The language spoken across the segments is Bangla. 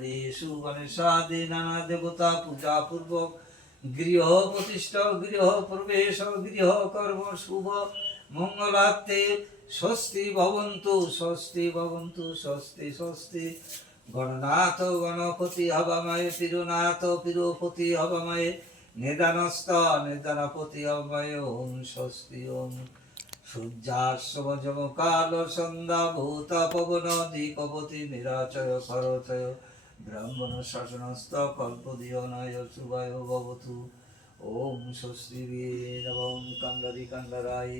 গৃহেষু গণেশাদি নানা দেবতা পূজা পূর্বক গৃহ প্রতিষ্ঠা গৃহ প্রবেশ গৃহ কর্ম শুভ মঙ্গলার্থে স্বস্তি ভবন্তু স্বস্তি ভবন্তু স্বস্তি স্বস্তি। গণনাথ গণপতি হবাময়ে তিরুনাথ তিরুপতি হবাময়ে নিদানস্থ নিদানপতি হবাময়ে ওম স্বস্তি ওম। সূর্যাশ্বজমকাল সন্ধ্যা ভূত পবন দিকপতি নিরাচয় সরচয় ব্রাহ্মণ শাসনস্থ কল্পদীয় নয় শুভায় ভবতু। ওম স্বস্তি নবম কন্ডরি কন্ডরায়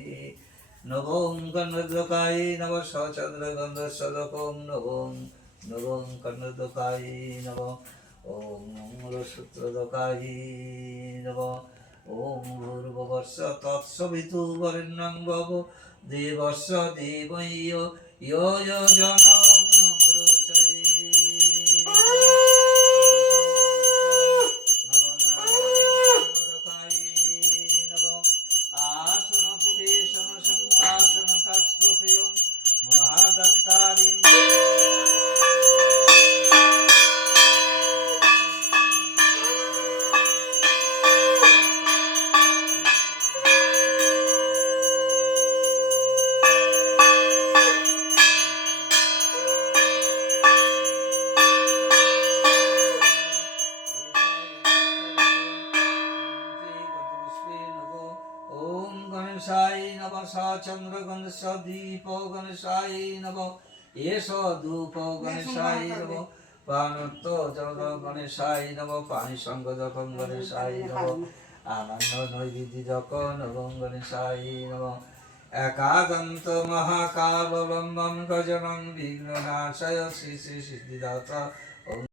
নবম কন্নদকায় নব সচন্দ্র গন্ধ সদকম নবম নবম কন্নদকায় নব। ওম মঙ্গলসূত্রদকায় নব। ওম ভূর্ভুবস্য তৎসবিতু বরেণ্যং ভব দেবস্য দেবৈয় ইয় ইয় জনং গণেশায় নব সচন্দ্র গণেশ দীপ গণেশায় নব এষ ধূপ গণেশায় নব পানত্ত জল গণেশায় নব পানি সঙ্গ যখন গণেশায় নব আনন্দ নৈবেদ্য যখন নবম গণেশায় নব। একাদন্ত মহাকাল লম্বম গজনং বিঘ্ননাশয় শ্রী শ্রী সিদ্ধিদাতা।